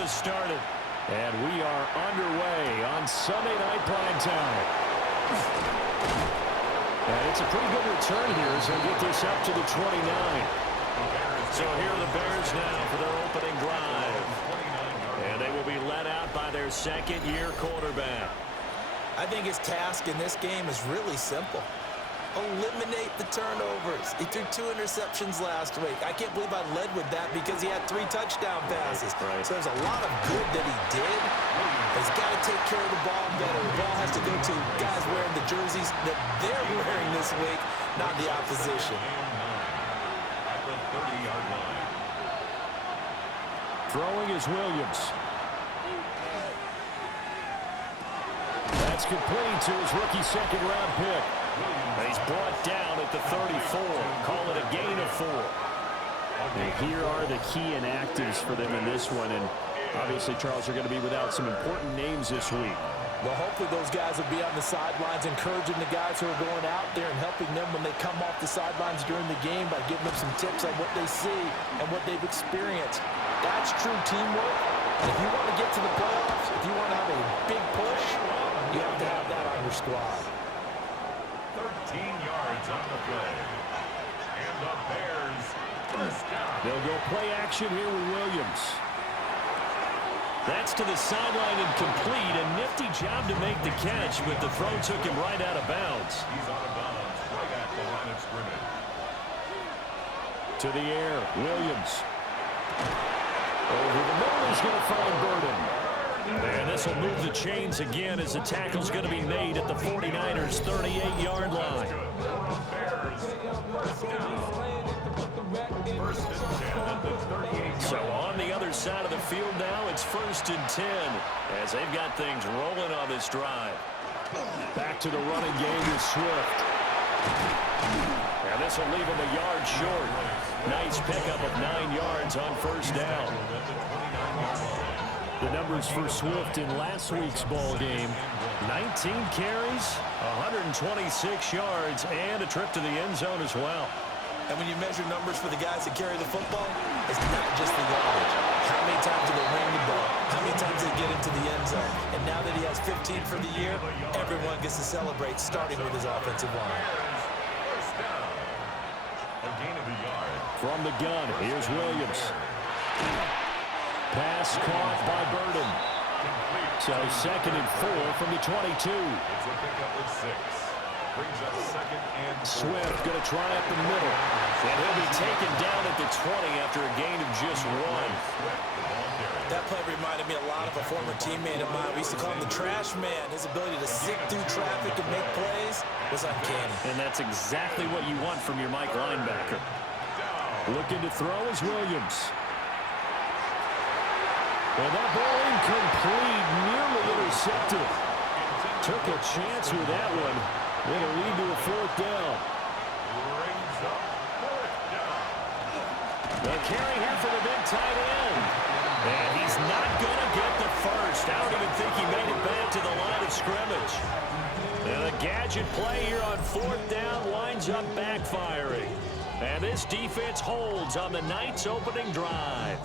has started. And we are underway on Sunday Night Primetime. And it's a pretty good return here as they get this up to the 29. So here are the Bears now for their opening drive. And they will be led out by their second-year quarterback. I think his task in this game is really simple. Eliminate the turnovers. He threw 2 interceptions last week. I can't believe I led with that because he had 3 touchdown passes. Right. So there's a lot of good that he did. But he's got to take care of the ball better. The ball has to go to guys wearing the jerseys that they're wearing this week, not the opposition. Throwing is Williams. That's complete to his rookie second-round pick. He's brought down at the 34. Call it a gain of 4. And here are the key inactives for them in this one. And obviously, Charles, are going to be without some important names this week. Well, hopefully those guys will be on the sidelines encouraging the guys who are going out there and helping them when they come off the sidelines during the game by giving them some tips on what they see and what they've experienced. That's true teamwork. And if you want to get to the playoffs, if you want to have a big push, you have to have that on your squad. 13 yards on the play. And the Bears first down. They'll go play action here with Williams. That's to the sideline and complete. A nifty job to make the catch, but the throw took him right out of bounds. He's out of bounds right at the line of scrimmage. To the air, Williams. Over the middle, he's going to find Burden. And this will move the chains again as the tackle's going to be made at the 49ers' 38-yard line. So on the other side of the field now, it's 1st and 10 as they've got things rolling on this drive. Back to the running game with Swift. And this will leave him a yard short. Nice pickup of 9 yards on 1st down. The numbers for Swift in last week's ball game: 19 carries, 126 yards, and a trip to the end zone as well. And when you measure numbers for the guys that carry the football, it's not just the yardage. How many times do they ring the bell? How many times they get into the end zone? And now that he has 15 for the year, everyone gets to celebrate, starting with his offensive line. From the gun, here's Williams. Pass caught by Burden. So 2nd and 4 from the 22. It's a pickup of 6. Brings up 2nd and 4. Swift going to try up the middle. And he'll be taken down at the 20 after a gain of just 1. That play reminded me a lot of a former teammate of mine. We used to call him the trash man. His ability to sift through traffic and make plays was uncanny. And that's exactly what you want from your Mike linebacker. Looking to throw is Williams. And that ball incomplete, nearly intercepted. Took a chance with that one. It'll lead to a 4th down. The carry here for the big tight end. And he's not going to get the first. I don't even think he made it back to the line of scrimmage. And a gadget play here on 4th down winds up backfiring. And this defense holds on the night's opening drive.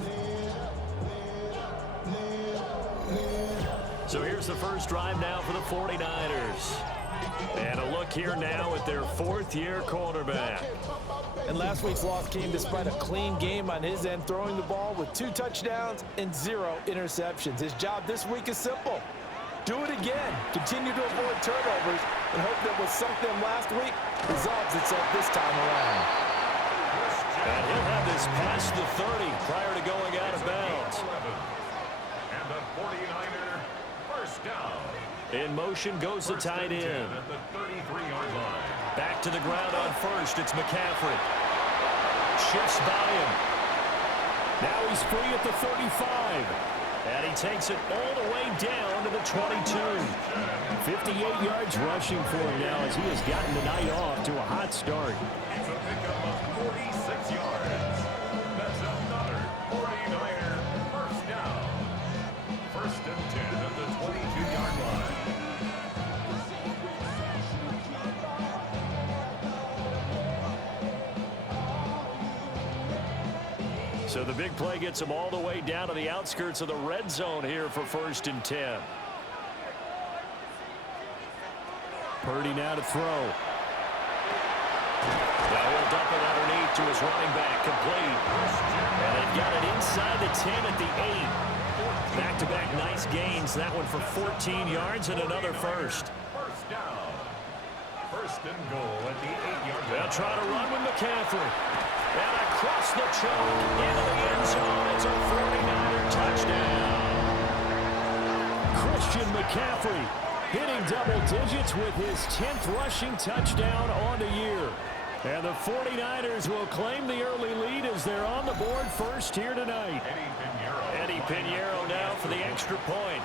So here's the first drive now for the 49ers. And a look here now at their 4th-year quarterback. And last week's loss came despite a clean game on his end, throwing the ball with 2 touchdowns and 0 interceptions. His job this week is simple. Do it again. Continue to avoid turnovers and hope that what sunk them last week resolves itself this time around. And he'll have this past the 30 prior to going out of bounds. And the 49er first down. In motion goes the tight end. At the 33-yard line. Back to the ground on 1st. It's McCaffrey. Shifts by him. Now he's free at the 35. And he takes it all the way down to the 22. 58 yards rushing for him now as he has gotten the night off to a hot start. It's a pickup of 46 yards. That's another 49er first down. 1st and 10 at the 22-yard line. So the big play gets them all the way down to the outskirts of the red zone here for 1st and 10. Purdy now to throw. Now he'll dump it underneath to his running back, complete. And they've got it inside the 10 at the 8. Back-to-back nice gains. That one for 14 yards and another first. First down. 1st and goal at the 8-yard line. They'll try to run with McCaffrey. And across the chalk into the end zone. It's a 49er touchdown. Christian McCaffrey hitting double digits with his 10th rushing touchdown on the year. And the 49ers will claim the early lead as they're on the board first here tonight. Eddie Pinheiro now for the extra point.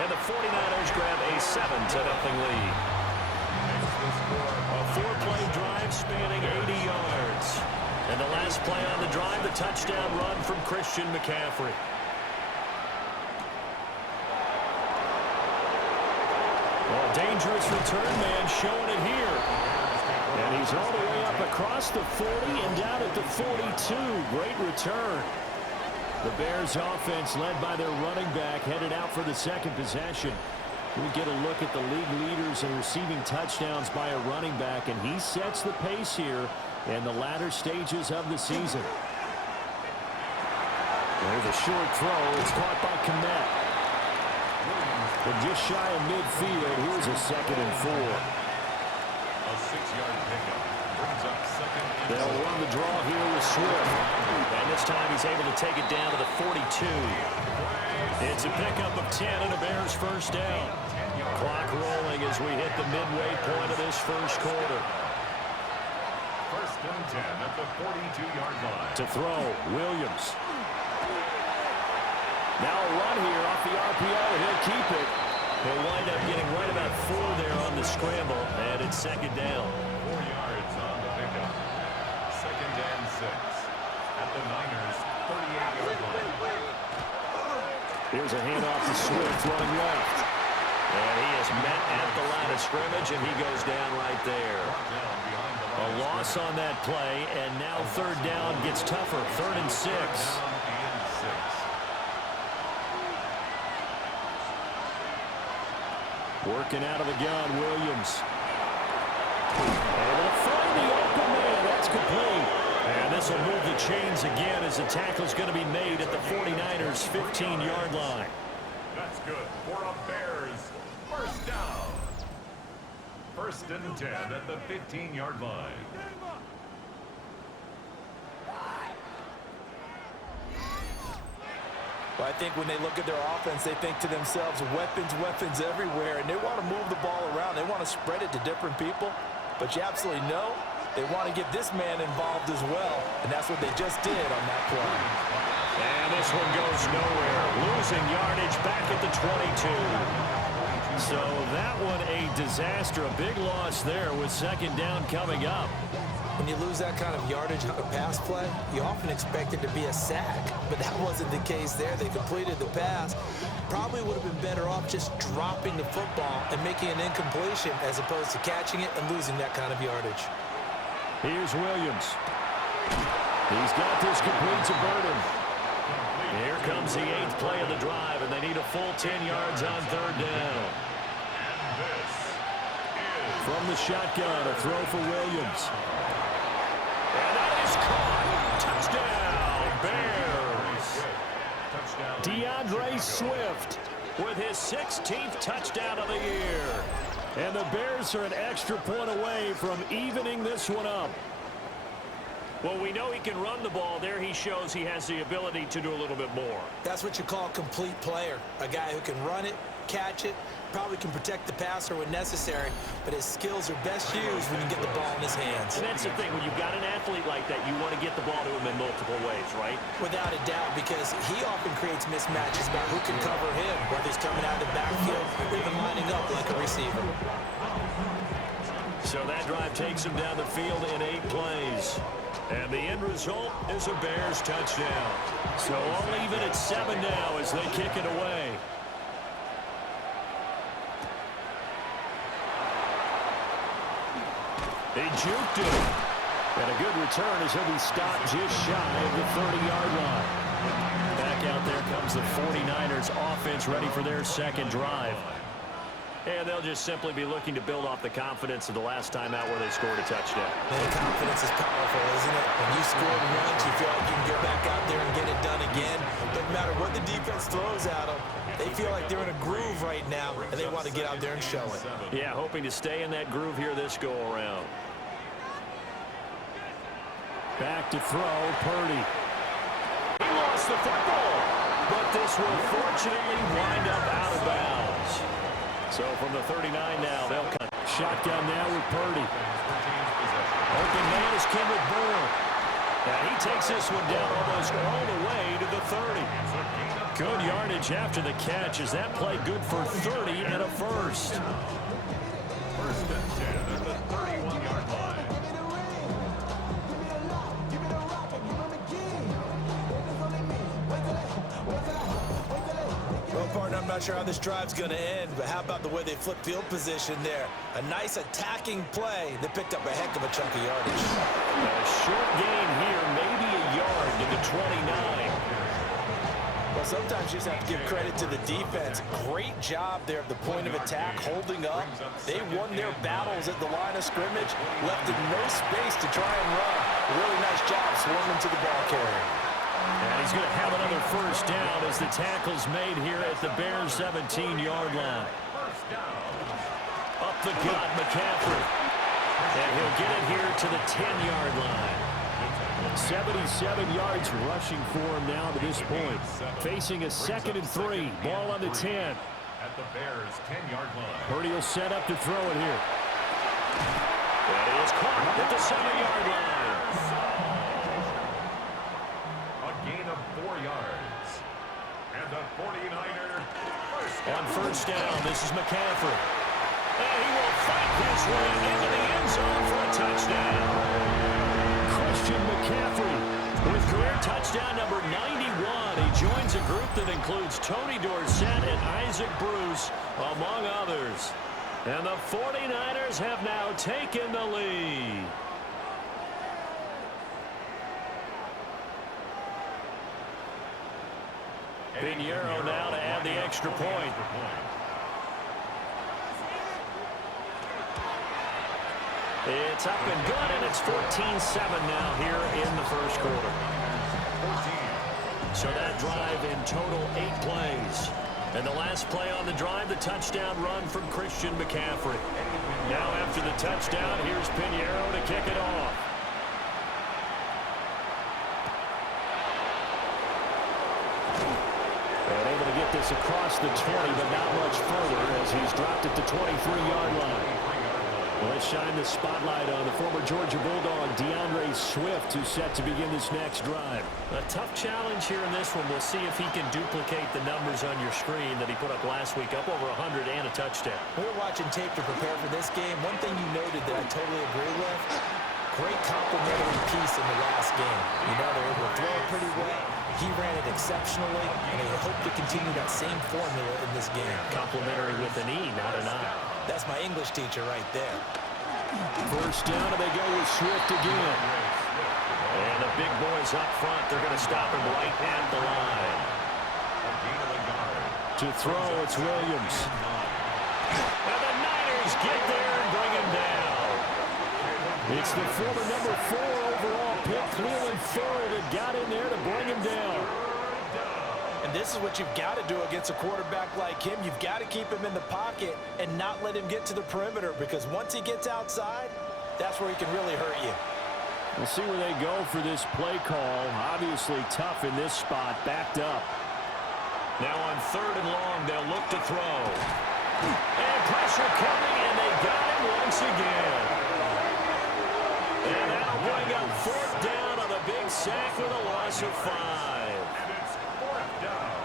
And the 49ers grab a 7-0 lead. A 4-play drive spanning 80 yards. And the last play on the drive, the touchdown run from Christian McCaffrey. Oh, dangerous return man showing it here. And he's all the way up across the 40 and down at the 42. Great return. The Bears offense led by their running back headed out for the second possession. We get a look at the league leaders in receiving touchdowns by a running back, and he sets the pace here in the latter stages of the season. There's a short throw. It's caught by Kmet. But just shy of midfield, here's a 2nd and 4. A 6-yard pickup brings up 2nd and 4. They'll run the draw here with Swift. And this time he's able to take it down to the 42. It's a pickup of 10 and a Bears first down. Clock rolling as we hit the midway point of this first quarter. 1st and 10 at the 42-yard line. To throw, Williams. Now a run here off the RPO. He'll keep it. He'll wind up getting right about 4 there on the scramble, and it's 2nd down. 4 yards on the pickup. 2nd and 6 at the Niners' 38-yard line. Here's a handoff to Swift running left. And he is met at the line of scrimmage, and he goes down right there. A loss on that play, and now 3rd down gets tougher. 3rd and 6. Working out of the gun, Williams. And they'll find the open man. That's complete. And this will move the chains again as the tackle's going to be made at the 49ers' 15-yard line. That's good for a Bears first down. 1st and 10 at the 15-yard line. Well, I think when they look at their offense, they think to themselves, weapons everywhere, and they want to move the ball around. They want to spread it to different people, but you absolutely know they want to get this man involved as well, and that's what they just did on that play. And this one goes nowhere. Losing yardage back at the 22. So that one a disaster, a big loss there with 2nd down coming up. When you lose that kind of yardage on a pass play, you often expect it to be a sack, but that wasn't the case there. They completed the pass. Probably would have been better off just dropping the football and making an incompletion as opposed to catching it and losing that kind of yardage. Here's Williams. He's got this complete to Burden. Here comes the 8th play of the drive, and they need a full 10 yards on 3rd down. From the shotgun, a throw for Williams. And that is caught. Touchdown, Bears. DeAndre Swift with his 16th touchdown of the year. And the Bears are an extra point away from evening this one up. Well, we know he can run the ball. There he shows he has the ability to do a little bit more. That's what you call a complete player. A guy who can run it, catch it, probably can protect the passer when necessary, but his skills are best used when you get the ball in his hands. And that's the thing. When you've got an athlete like that, you want to get the ball to him in multiple ways, right? Without a doubt, because he often creates mismatches about who can cover him, whether he's coming out of the backfield or even lining up like a receiver. So that drive takes him down the field in 8 plays. And the end result is a Bears touchdown. So all even at 7 now as they kick it away. They juked it. And a good return as he'll be stopped just shy of the 30-yard line. Back out there comes the 49ers offense ready for their second drive. And they'll just simply be looking to build off the confidence of the last time out where they scored a touchdown. Man, confidence is powerful, isn't it? When you scored once, you feel like you can get back out there and get it done again. Doesn't matter what the defense throws at them. They feel like they're in a groove right now, and they want to get out there and show it. Yeah, hoping to stay in that groove here this go-around. Back to throw, Purdy. He lost the football, but this will fortunately wind up out of bounds. So from the 39 now, they'll cut. Shotgun now with Purdy. Open man is Kendrick Bourne. And he takes this one down almost all the way to the 30. Good yardage after the catch. Is that play good for 30 and a first? First and 10 at the 31-yard line. Well, partner, I'm not sure how this drive's going to end, but how about the way they flip field position there? A nice attacking play that picked up a heck of a chunk of yardage. A short gain here, maybe a yard to the 29. Well, sometimes you just have to give credit to the defense. Great job there at the point of attack, holding up. They won their battles at the line of scrimmage, left in no space to try and run. A really nice job swarming to the ball carrier. And he's going to have another first down as the tackle's made here at the Bears' 17-yard line. Up the gut, McCaffrey. And he'll get it here to the 10-yard line. 77 yards rushing for him now to this point. Facing a 2nd and 3. Ball on the 10. At the Bears' 10-yard line. Purdy will set up to throw it here. That is caught at the 7-yard line. A gain of 4 yards. And the 49er On first down, this is McCaffrey. And he will fight his way into the end zone for a touchdown. Christian McCaffrey With career touchdown number 91, he joins a group that includes Tony Dorsett and Isaac Bruce, among others. And the 49ers have now taken the lead. Pinheiro now to add the extra point. It's up and good, and it's 14-7 now here in the first quarter. So that drive in total 8 plays. And the last play on the drive, the touchdown run from Christian McCaffrey. Now after the touchdown, here's Pinheiro to kick it off. And able to get this across the 20, but not much further as he's dropped it to 23-yard line. Well, let's shine the spotlight on the former Georgia Bulldog, DeAndre Swift, who's set to begin this next drive. A tough challenge here in this one. We'll see if he can duplicate the numbers on your screen that he put up last week, up over 100 and a touchdown. We were watching tape to prepare for this game. One thing you noted that I totally agree with, great complimentary piece in the last game. You know, they were able to throw it pretty well. He ran it exceptionally, and they hope to continue that same formula in this game. Complimentary with an E, not an I. That's my English teacher right there. First down, and they go with Swift again. And the big boys up front, they're going to stop him right at the line. To throw, it's Williams. And the Niners get there and bring him down. It's the former number 4 overall pick, Cleveland Farrell, that got in there to bring him down. And this is what you've got to do against a quarterback like him. You've got to keep him in the pocket and not let him get to the perimeter, because once he gets outside, that's where he can really hurt you. We'll see where they go for this play call. Obviously tough in this spot, backed up. Now on 3rd and long, they'll look to throw. And pressure coming, and they got him once again. And that'll bring up 4th down on the big sack with a loss of 5. And it's 4th down.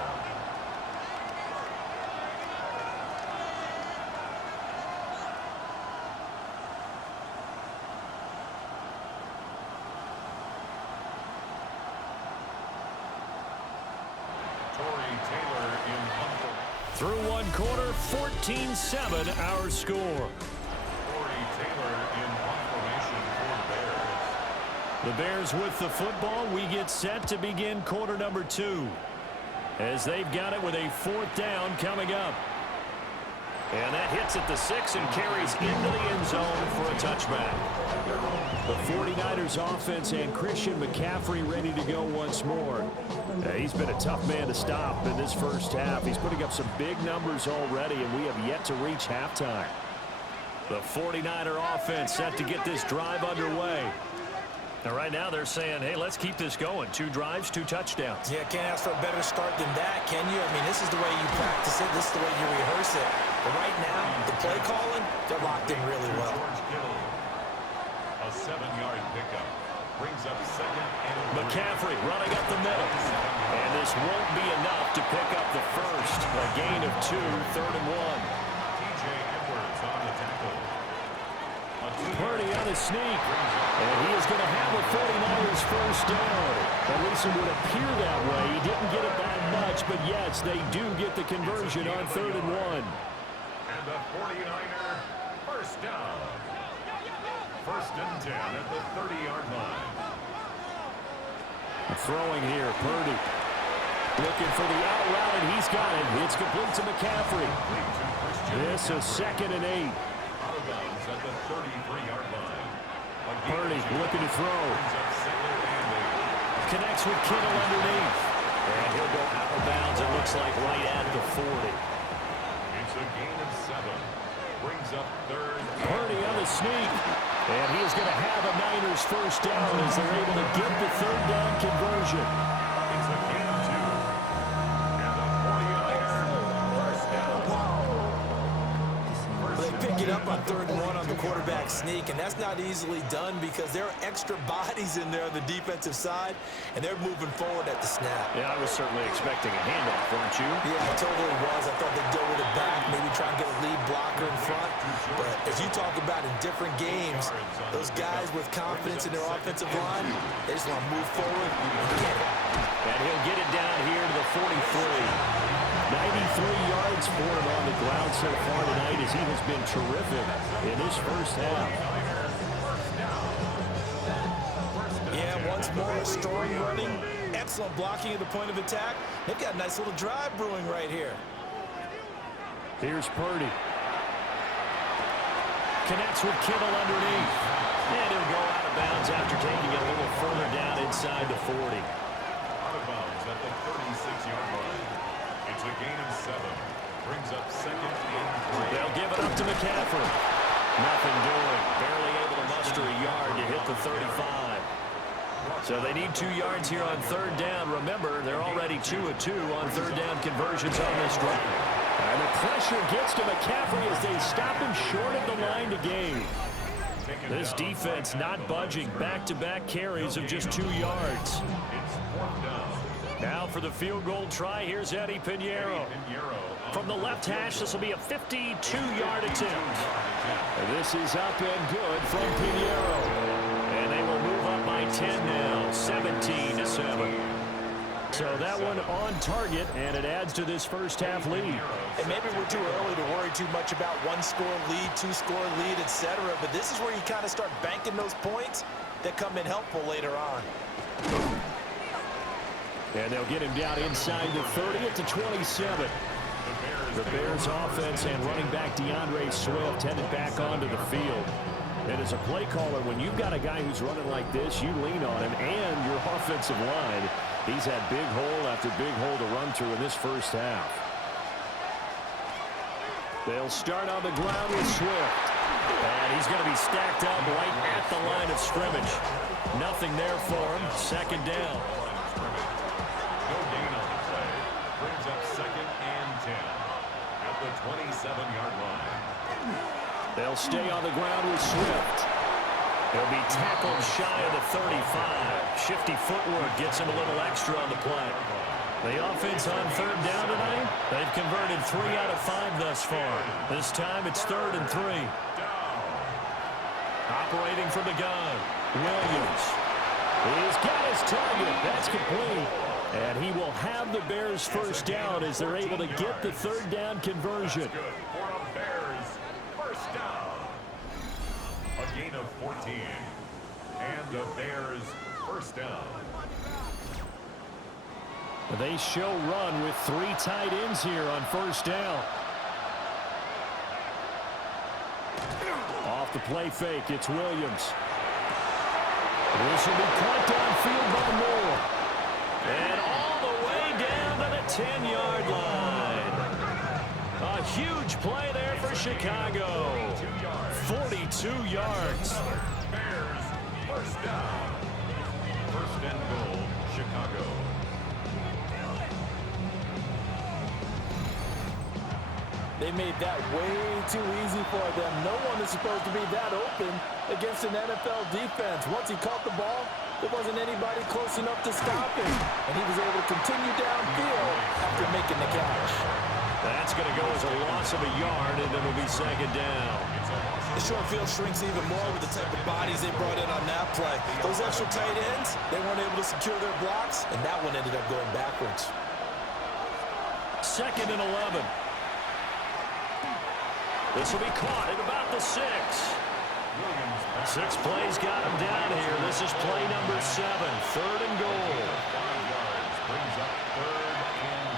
Through one quarter, 14-7 our score. Corey Taylor in one formation for the Bears. The Bears with the football. We get set to begin quarter number 2 as they've got it with a 4th down coming up. And that hits at the 6 and carries into the end zone for a touchback. The 49ers offense and Christian McCaffrey ready to go once more. He's been a tough man to stop in this first half. He's putting up some big numbers already, and we have yet to reach halftime. The 49er offense set to get this drive underway. And right now they're saying, hey, let's keep this going. 2 drives, 2 touchdowns. Yeah, can't ask for a better start than that, can you? I mean, this is the way you practice it. This is the way you rehearse it. But right now, the play calling, they're locked in really well. A 7-yard pickup brings up 2nd and McCaffrey running up the middle. And this won't be enough to pick up the first. A gain of 2, 3rd and 1. TJ Edwards on the tackle. Purdy on the sneak. And he is going to have a 49ers first down. At least it would appear that way. He didn't get it by much, but yes, they do get the conversion on 3rd and 1. And the 49er first down. 1st and 10 at the 30-yard line. Throwing here, Purdy. Looking for the out route, and he's got it. It's complete to McCaffrey. This is 2nd and 8. Out of bounds at the 33-yard line. Purdy looking to throw. Brings up 2nd and 8. Connects with Kittle underneath. And he'll go out of bounds, it looks like, right at the 40. It's a gain of 7. Brings up 3rd. Purdy on the sneak. And he is going to have a Niners first down as they're able to get the 3rd down conversion. It's a gain of 2. And the 49er first down. They pick it up on 3rd and 1 on the quarterback sneak, and that's not easily done because there are extra bodies in there on the defensive side, and they're moving forward at the snap. Yeah, I was certainly expecting a handoff, weren't you? Yeah, I totally was. I thought they'd go with it back, maybe try and get a lead blocker in front. But as you talk about in different games, those guys with confidence in their offensive line, they just want to move forward and get it. And he'll get it down here to the 43. 93 yards for him on the ground so far tonight as he has been terrific in his first half. Yeah, once more, strong running, excellent blocking at the point of attack. They've got a nice little drive brewing right here. Here's Purdy. Connects with Kittle underneath. And he'll go out of bounds after taking it a little further down inside the 40. Out of bounds at the 36-yard line. It's a gain of 7. Brings up 2nd and 3. They'll give it up to McCaffrey. Nothing doing. Barely able to muster a yard to hit the 35. So they need 2 yards here on 3rd down. Remember, they're already 2 of 2 on 3rd down conversions on this drive. And the pressure gets to McCaffrey as they stop him short of the line to gain. This defense not budging. Back-to-back carries of just 2 yards. It's 4th down. Now for the field goal try, here's Eddie Pinheiro. From the left hash, this will be a 52-yard attempt. And this is up and good from Pinheiro. And they will move up by 10 now, 17-7. So that one on target, and it adds to this first half lead. And maybe we're too early to worry too much about 1-score lead, 2-score lead, etc. But this is where you kind of start banking those points that come in helpful later on. And they'll get him down inside the 30 at the 27. The Bears offense and running back DeAndre Swift headed back onto the field. And as a play caller, when you've got a guy who's running like this, you lean on him and your offensive line. He's had big hole after big hole to run through in this first half. They'll start on the ground with Swift. And he's going to be stacked up right at the line of scrimmage. Nothing there for him. 2nd down. No gain on the play. Brings up 2nd and 10 at the 27-yard line. They'll stay on the ground with Swift. He'll be tackled shy of the 35. Shifty footwork gets him a little extra on the play. The offense on 3rd down tonight, they've converted 3 out of 5 thus far. This time it's 3rd and 3. Operating from the gun, Williams. He's got his target. That's complete. And he will have the Bears first down as they're able to get the 3rd down conversion. Good for a Bears first down. A gain of 14. And the Bears first down. They show run with 3 tight ends here on first down. Off the play fake, it's Williams. This will be caught downfield by Moore. And all the way down to the 10-yard line. A huge play there for Chicago. 42 yards. Bears first down. First and goal, Chicago. They made that way too easy for them. No one is supposed to be that open against an NFL defense. Once he caught the ball, there wasn't anybody close enough to stop him. And he was able to continue downfield after making the catch. That's going to go as a loss of a yard, and it'll be second down. The short field shrinks even more with the type of bodies they brought in on that play. Those extra tight ends, they weren't able to secure their blocks, and that one ended up going backwards. Second and 11. This will be caught at about the 6. 6 plays got him down here. This is play number 7. Third and goal.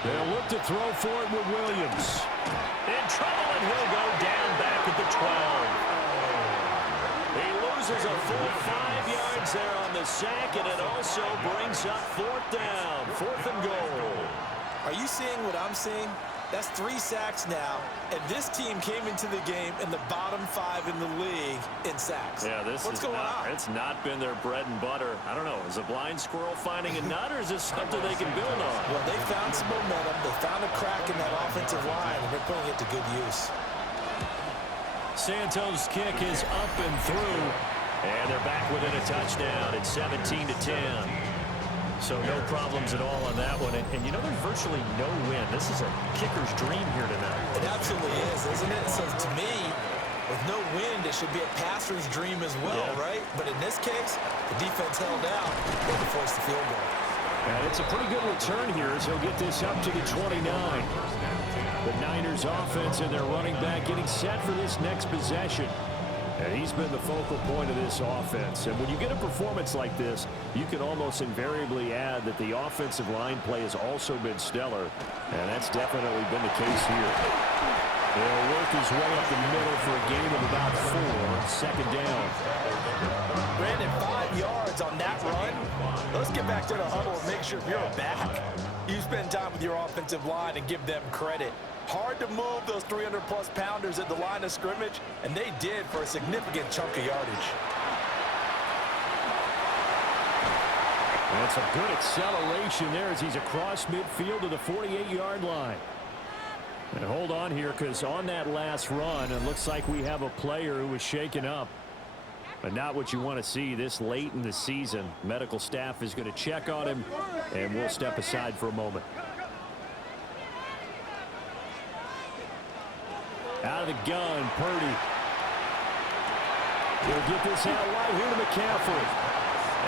They'll look to throw for it with Williams. In trouble, and he'll go down back at the 12. He loses a full 5 yards there on the sack, and it also brings up fourth down. Fourth and goal. Are you seeing what I'm seeing? That's 3 sacks now, and this team came into the game in the bottom 5 in the league in sacks. Yeah, What's going on? It's not been their bread and butter. I don't know. Is a blind squirrel finding a nut, or is this something they can build on? Well, they found some momentum. They found a crack in that offensive line, and they're putting it to good use. Santos' kick is up and through, and they're back within a touchdown at 17-10. So no problems at all on that one. And you know, there's virtually no wind. This is a kicker's dream here tonight. It absolutely is, isn't it? So to me, with no wind, it should be a passer's dream as well, right? But in this case, the defense held out and they forced the field goal. And it's a pretty good return here as he'll get this up to the 29. The Niners offense and their running back getting set for this next possession. And he's been the focal point of this offense. And when you get a performance like this, you can almost invariably add that the offensive line play has also been stellar. And that's definitely been the case here. They'll work his way up the middle for a gain of about 4. Second down. Brandon, 5 yards on that run. Let's get back to the huddle and make sure you're back. You spend time with your offensive line and give them credit. Hard to move those 300-plus pounders at the line of scrimmage, and they did for a significant chunk of yardage. That's a good acceleration there as he's across midfield to the 48-yard line. And hold on here, because on that last run, it looks like we have a player who was shaken up. But not what you want to see this late in the season. Medical staff is going to check on him, and we'll step aside for a moment. Out of the gun, Purdy. He'll get this out right here to McCaffrey.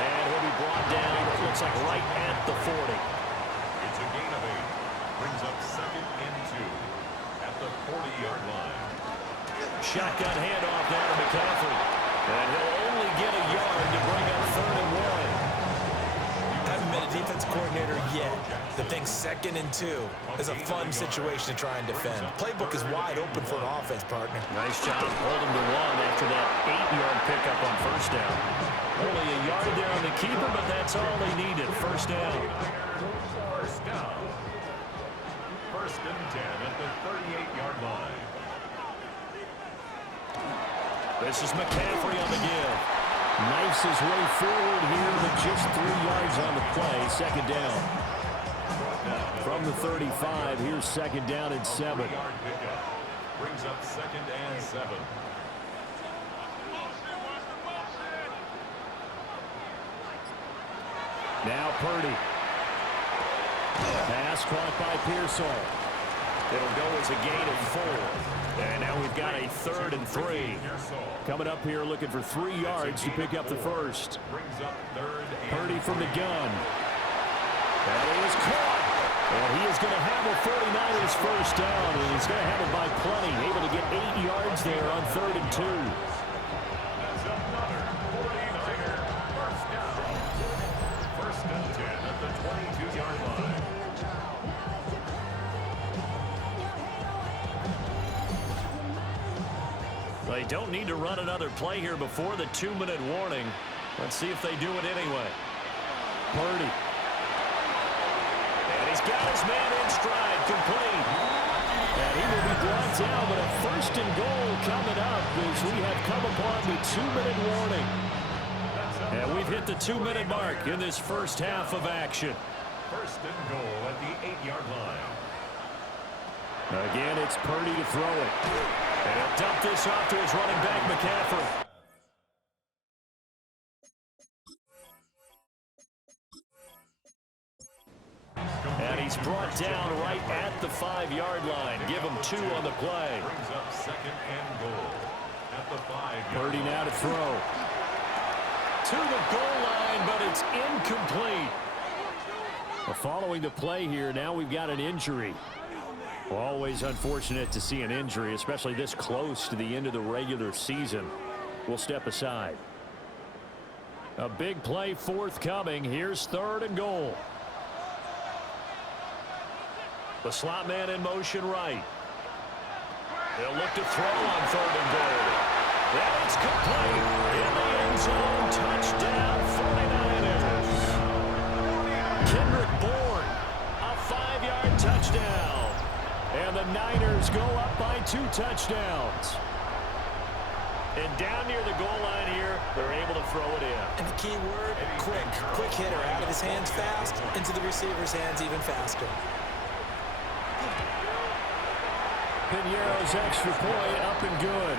And he'll be brought down, it looks like right at the 40. It's a gain of 8. Brings up second and 2 at the 40-yard line. Shotgun handoff down to McCaffrey. And he'll only get a yard to bring up third and 1. Haven't been a defense coordinator yet that thinks second and 2 is a fun situation to try and defend. Playbook is wide open for an offense, partner. Nice job holding to 1 after that 8-yard pickup on first down. Only a yard there on the keeper, but that's all they needed. First down. First down. First and 10 at the 38-yard line. This is McCaffrey on the give. Knifes his way forward here, but just 3 yards on the play. Second down. From the 35, here's second down and 7. Brings up second and 7. Now Purdy. Pass caught by Pearsall. It'll go as a gain of 4. And now we've got a third and 3. Coming up here looking for 3 yards to pick up the first. Brings up third and Purdy from the gun. That is caught. And he is going to have a 49ers first down. And he's going to have it by plenty. Able to get 8 yards there on third and 2. That's another 49er they don't need to run another play here before the 2-minute warning. Let's see if they do it anyway. Purdy. And he's got his man in stride, complete. And he will be brought down, but a 1st and goal coming up as we have come upon the 2-minute warning. And we've hit the 2-minute mark in this first half of action. 1st and goal at the 8-yard line. Again, it's Purdy to throw it. And he'll dump this off to his running back, McCaffrey. And he's brought down right at the 5-yard line. Give him 2 on the play. Brings up 2nd and goal at the 5-yard Purdy now to throw. To the goal line, but it's incomplete. Well, following the play here, now we've got an injury. Well, always unfortunate to see an injury, especially this close to the end of the regular season. We'll step aside. A big play forthcoming. Here's 3rd and goal. The slot man in motion right. They'll look to throw on 3rd and goal. And it's complete. In the end zone, touchdown 49ers. Kendrick Bourne, a 5-yard touchdown. And the Niners go up by 2 touchdowns. And down near the goal line here, they're able to throw it in. And the key word, quick. Quick hitter, out of his hands fast, into the receiver's hands even faster. Pinheiro's extra point up and good.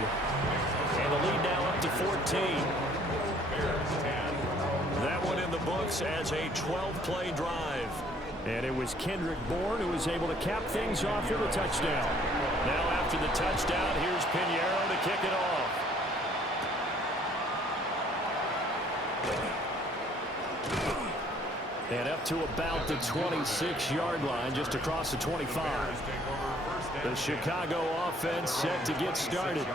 And the lead now up to 14. That one in the books as a 12-play drive. And it was Kendrick Bourne who was able to cap things off with a touchdown. Now after the touchdown, here's Pinheiro to kick it off. And up to about the 26-yard line, just across the 25. The Chicago offense set to get started.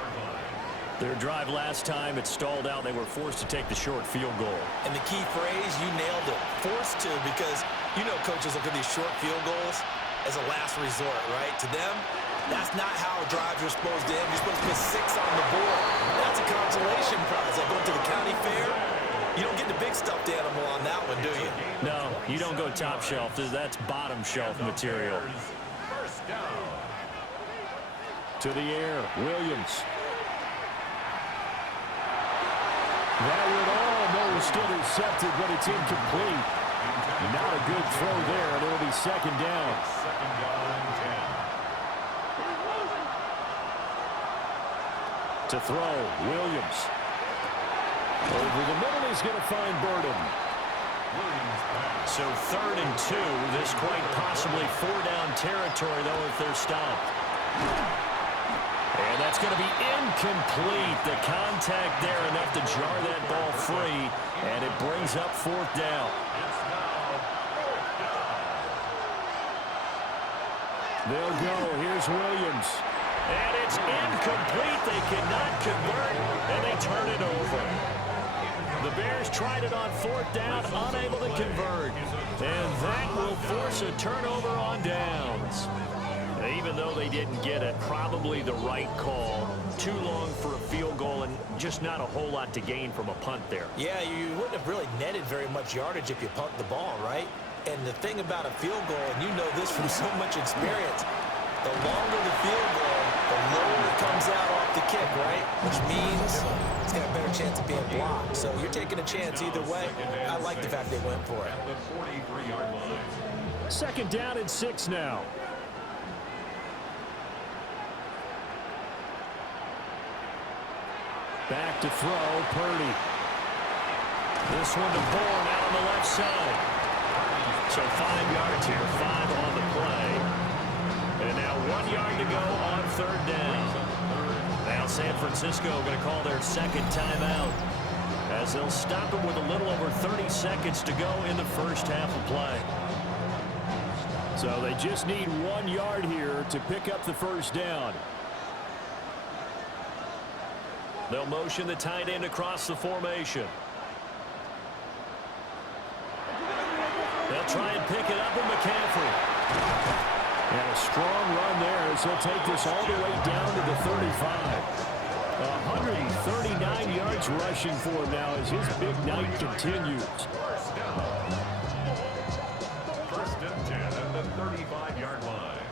Their drive last time, it stalled out. They were forced to take the short field goal. And the key phrase, you nailed it. Forced to, because you know coaches look at these short field goals as a last resort, right? To them, that's not how drives are supposed to end. You're supposed to put 6 on the board. That's a consolation prize. Like going to the county fair, you don't get the big stuffed animal on that one, do you? No, you don't go top shelf. That's bottom shelf material. To the air, Williams. That would almost intercepted, but it's incomplete. Not a good throw there, and it'll be 2nd down. 2nd down and 10. To throw, Williams. Over the middle, he's going to find Burden. So 3rd and 2. This quite possibly 4-down territory, though, if they're stopped. And that's going to be incomplete. The contact there enough to jar that ball free, and it brings up 4th down. They'll go. Here's Williams. And it's incomplete. They cannot convert, and they turn it over. The Bears tried it on 4th down, unable to convert. And that will force a turnover on downs. Even though they didn't get it, probably the right call. Too long for a field goal and just not a whole lot to gain from a punt there. Yeah, you wouldn't have really netted very much yardage if you punt the ball, right? And the thing about a field goal, and you know this from so much experience, the longer the field goal, the lower it comes out off the kick, right? Which means it's got a better chance of being blocked. So you're taking a chance either way. I like the fact they went for it. 2nd down and 6 now. Back to throw, Purdy. This one to Bourne out on the left side. So 5 yards here, 5 on the play. And now 1 yard to go on 3rd down. Now San Francisco going to call their 2nd timeout, as they'll stop it with a little over 30 seconds to go in the first half of play. So they just need 1 yard here to pick up the 1st down. They'll motion the tight end across the formation. They'll try and pick it up with McCaffrey. And a strong run there as they'll take this all the way down to the 35. 139 yards rushing for him now as his big night continues. First down. First and 10 at the 35-yard line.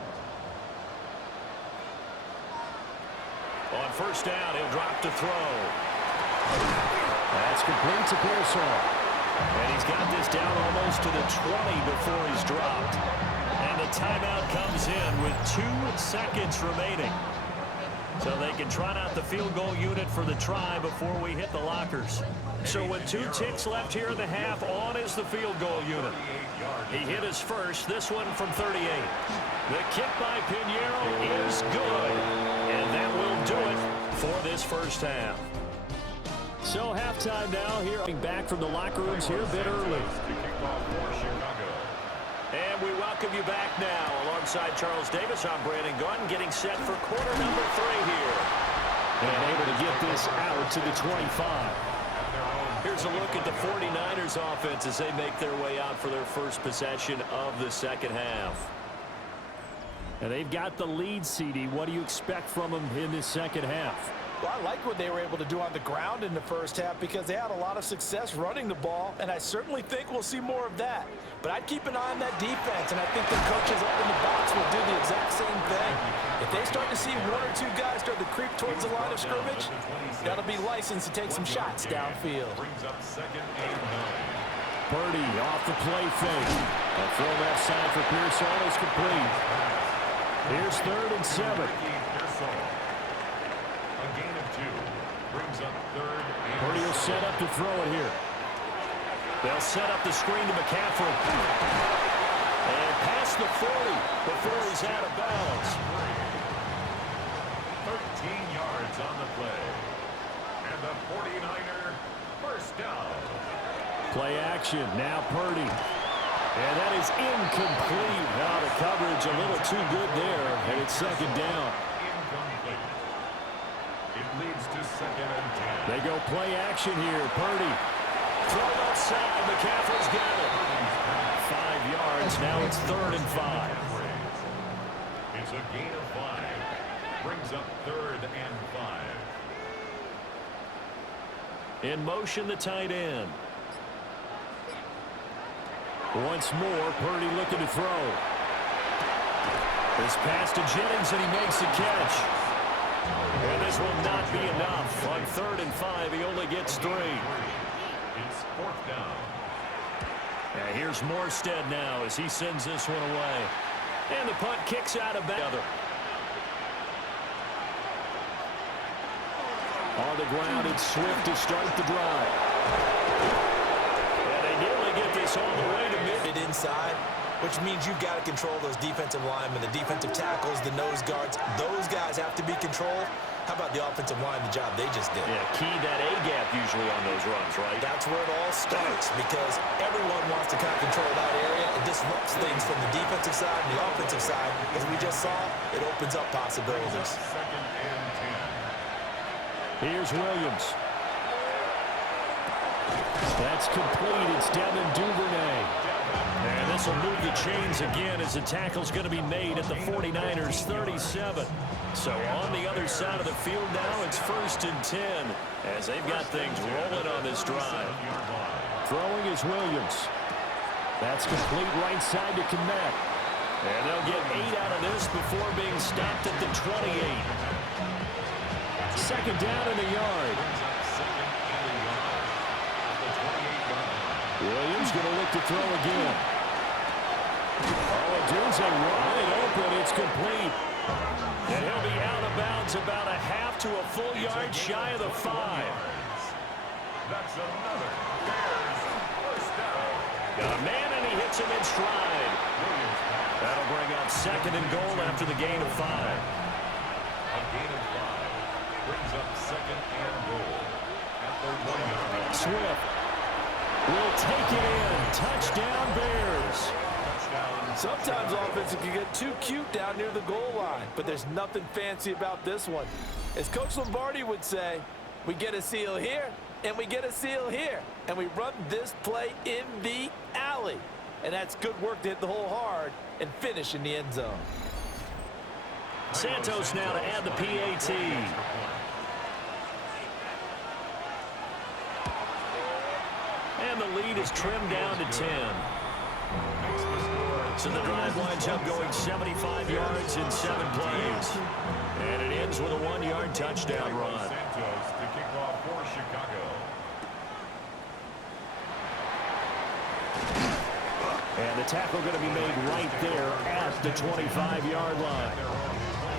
On first down, he'll drop to throw. That's complete to Pearsall. And he's got this down almost to the 20 before he's dropped. And the timeout comes in with 2 seconds remaining. So they can trot out the field goal unit for the try before we hit the lockers. So with 2 ticks left here in the half, on is the field goal unit. He hit his first, this one from 38. The kick by Pinheiro is good. And that will do it for this first half. So halftime now here. Back from the locker rooms here a bit early. And we welcome you back now. Alongside Charles Davis, I'm Brandon Gaudin, getting set for quarter number 3 here. And able to get this out to the 25. Here's a look at the 49ers offense as they make their way out for their first possession of the second half. And they've got the lead, CD. What do you expect from them in this second half? Well, I like what they were able to do on the ground in the first half because they had a lot of success running the ball, and I certainly think we'll see more of that. But I'd keep an eye on that defense, and I think the coaches up in the box will do the exact same thing. If they start to see 1 or 2 guys start to creep towards the line of scrimmage, that'll be licensed to take some shots downfield. Purdy off the play fake. A throw left side for Pearsall is complete. Here's 3rd and 7. A gain of 2 brings up 3rd and Purdy will set up to throw it here. They'll set up the screen to McCaffrey. And past the 40 before he's out of bounds. 13 yards on the play. And the 49er first down. Play action. Now Purdy. And that is incomplete. Now the coverage a little too good there. And it's 2nd down. Incomplete. It leads to 2nd and 10. They go play action here. Purdy. Throw outside. McCaffrey's got it. 5 yards. Now it's 3rd and 5. It's a gain of 5. Brings up 3rd and 5. In motion, the tight end. Once more, Purdy looking to throw. This pass to Jennings, and he makes the catch. And this will not be enough. On 3rd and 5, he only gets 3. It's 4th down. And here's Morstead now as he sends this one away. And the punt kicks out of bounds. On the ground, it's Swift to start the drive. And they nearly get this all the way to mid. Inside, which means you've got to control those defensive linemen, the defensive tackles, the nose guards. Those guys have to be controlled. How about the offensive line, the job they just did? Yeah, key that A-gap usually on those runs, right? That's where it all starts because everyone wants to kind of control that area. It disrupts things from the defensive side and the offensive side. As we just saw, it opens up possibilities. 2nd and 10. Here's Williams. That's complete. It's Devin Duvernay. And this will move the chains again as the tackle's going to be made at the 49ers 37. So on the other side of the field now, it's 1st and 10 as they've got things rolling on this drive. Throwing is Williams. That's complete right side to Kmet. And they'll get 8 out of this before being stopped at the 28. 2nd down in the yard. Williams going to look to throw again. Oh, Dunze wide open. It's complete. And he'll be out of bounds about a half to a full yard shy of the 5. That's another Bears first down. Got a man, and he hits him in stride. That'll bring up 2nd and goal after the gain of 5. A gain of 5 brings up 2nd and goal at the 1-yard line. Swift will take it in. Touchdown, Bears. Sometimes offense can get too cute down near the goal line, but there's nothing fancy about this one. As Coach Lombardi would say, we get a seal here, and we get a seal here, and we run this play in the alley. And that's good work to hit the hole hard and finish in the end zone. Santos now to add the PAT. lead is trimmed down to 10. So the drive winds up going 75 yards in 7 plays. And it ends with a 1-yard touchdown run. Santos to kick off for Chicago. And the tackle going to be made right there at the 25-yard line.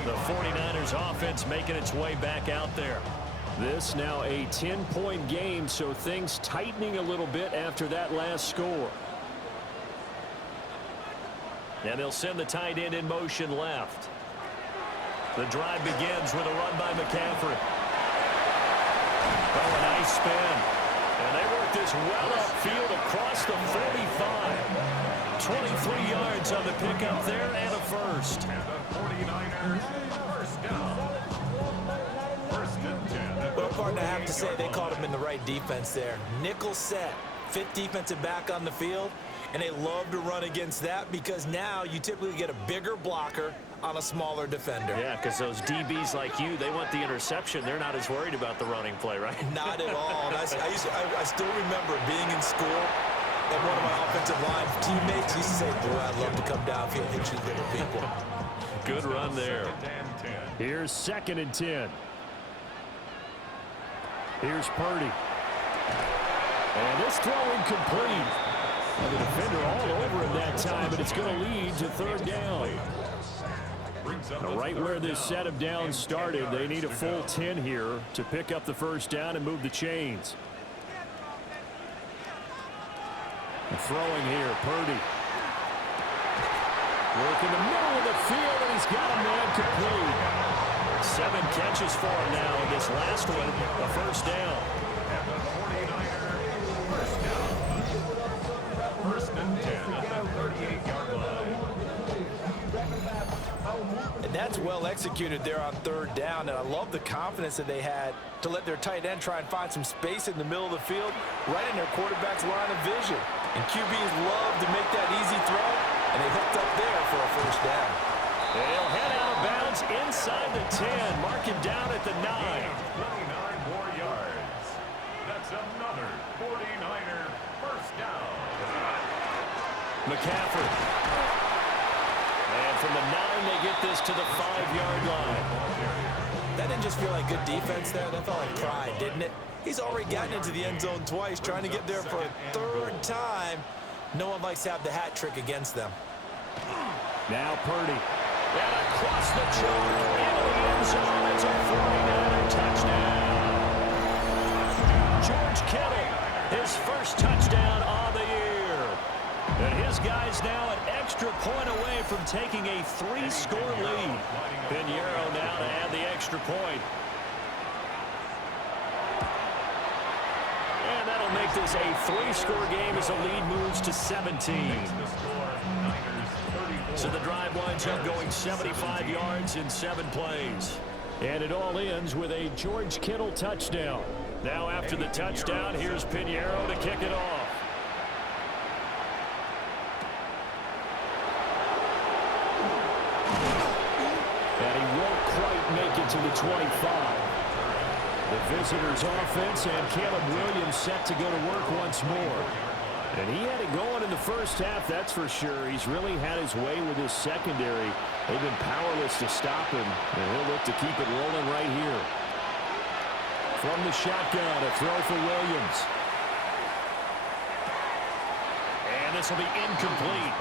The 49ers offense making its way back out there. This now a 10-point game, so things tightening a little bit after that last score. And they'll send the tight end in motion left. The drive begins with a run by McCaffrey. Oh, a nice spin. And they work this well upfield across the 45. 23 yards on the pickup there and a first. And the 49ers first down. First and 10. Well, partner, I have to say they caught him in the right defense there. Nickel set, fifth defensive back on the field, and they love to run against that because now you typically get a bigger blocker on a smaller defender. Yeah, because those DBs like you, they want the interception. They're not as worried about the running play, right? Not at all. And I still remember being in school, and one of my offensive line teammates used to say, boy, I'd love to come downfield and hit you little people. Good run there. Here's 2nd and 10. Here's Purdy. And this throw incomplete. And the defender all over him that time, but it's going to lead to 3rd down. Now, right where this set of downs started, they need a full 10 here to pick up the 1st down and move the chains. Throwing here, Purdy. Work in the middle of the field, and he's got a man complete. 7 catches for him now in this last one, a 1st down. And the 49ers first down. First and 10 at the 38-yard line. And that's well executed there on 3rd down, and I love the confidence that they had to let their tight end try and find some space in the middle of the field, right in their quarterback's line of vision. And QBs love to make that easy throw, and they hooked up there for a 1st down. They'll head out of bounds inside the 10, mark him down at the 9. 29 more yards. That's another 49er first down. McCaffrey. And from the 9, they get this to the 5-yard line. That didn't just feel like good defense there. That felt like pride, didn't it? He's already gotten into the end zone twice, trying to get there for a 3rd time. No one likes to have the hat trick against them. Now Purdy. And across the chalk into the end zone. It's a 49er touchdown. George Kittle, his 1st touchdown on the year. And his guys now an extra point away from taking a 3-score lead. Pinheiro now to add the extra point. And that'll make this a 3-score game as the lead moves to 17. So the drive winds up going 75 yards in 7 plays. And it all ends with a George Kittle touchdown. Now after the touchdown, here's Pinheiro to kick it off. And he won't quite make it to the 25. The visitors' offense and Caleb Williams set to go to work once more. And he had it going in the 1st half, that's for sure. He's really had his way with his secondary. They've been powerless to stop him, and he'll look to keep it rolling right here. From the shotgun, a throw for Williams. And this will be incomplete.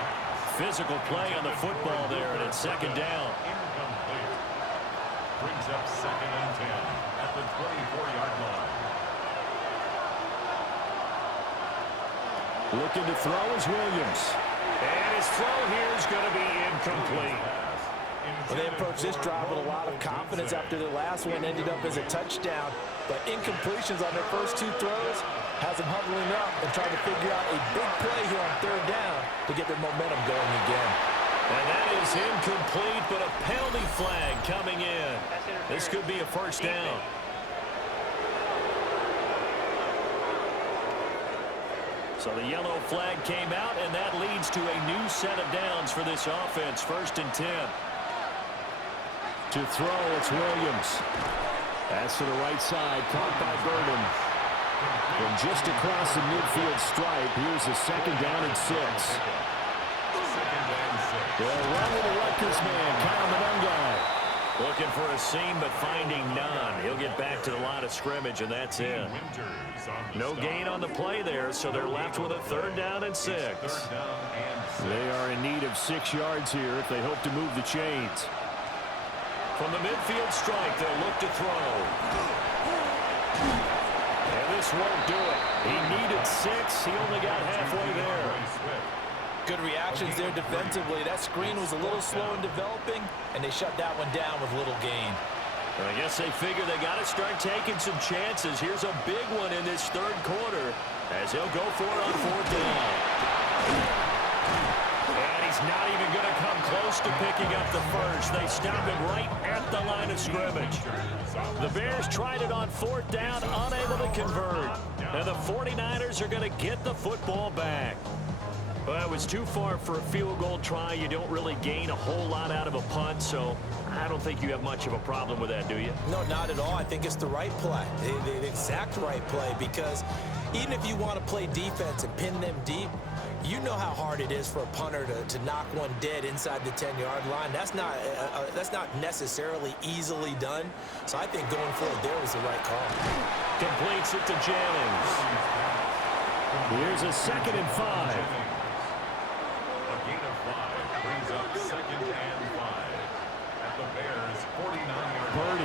Physical play on the football there, and it's 2nd down. Incomplete. Brings up 2nd and 10 at the 24-yard line. Looking to throw is Williams. And his throw here is going to be incomplete. Well, they approached this drive with a lot of confidence after the last one ended up as a touchdown. But incompletions on their first 2 throws has them huddling up and trying to figure out a big play here on 3rd down to get their momentum going again. And that is incomplete, but a penalty flag coming in. This could be a 1st down. So the yellow flag came out, and that leads to a new set of downs for this offense. 1st and 10. To throw, it's Williams. Pass to the right side, caught by Burden. From just across the midfield stripe, here's a 2nd down and 6. They'll run with the Rutgers man, Kyle Monungai. Looking for a seam, but finding none. He'll get back to the line of scrimmage, and that's it. No gain on the play there, so they're left with a 3rd down and 6. They are in need of 6 yards here if they hope to move the chains. From the midfield strike, they'll look to throw. And this won't do it. He needed 6. He only got halfway there. Good reactions there defensively. That screen was a little slow in developing, and they shut that one down with little gain. Well, I guess they figure they got to start taking some chances. Here's a big one in this 3rd quarter as he'll go for it on 4th down. And he's not even going to come close to picking up the first. They stop him right at the line of scrimmage. The Bears tried it on 4th down, unable to convert. And the 49ers are going to get the football back. Well, it was too far for a field goal try. You don't really gain a whole lot out of a punt, so I don't think you have much of a problem with that, do you? No, not at all. I think it's the right play, the exact right play, because even if you want to play defense and pin them deep, you know how hard it is for a punter to knock one dead inside the 10-yard line. That's not necessarily easily done. So I think going forward there was the right call. Completes it to Jennings. Here's a 2nd and 5. Purdy.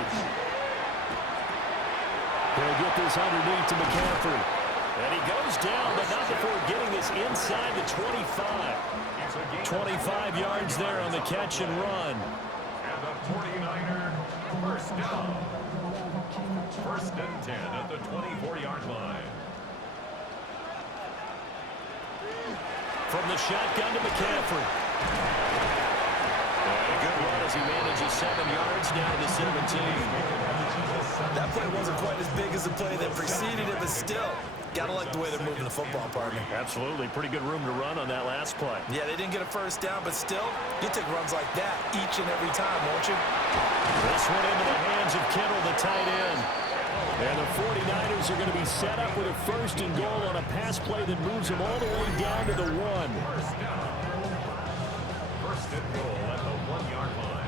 They'll get this underneath to McCaffrey. And he goes down, but not before getting this inside the 25. 25 yards there on the catch and run. And the 49er first down. 1st and 10 at the 24-yard line. From the shotgun to McCaffrey. And a good run as he manages 7 yards down to the 17. That play wasn't quite as big as the play that preceded it, but still, gotta like the way they're moving the football, partner. Absolutely. Pretty good room to run on that last play. Yeah, they didn't get a 1st down, but still, you take runs like that each and every time, won't you? This one into the hands of Kittle, the tight end. And the 49ers are going to be set up with a 1st and goal on a pass play that moves them all the way down to the 1. 1st and goal at the 1-yard line.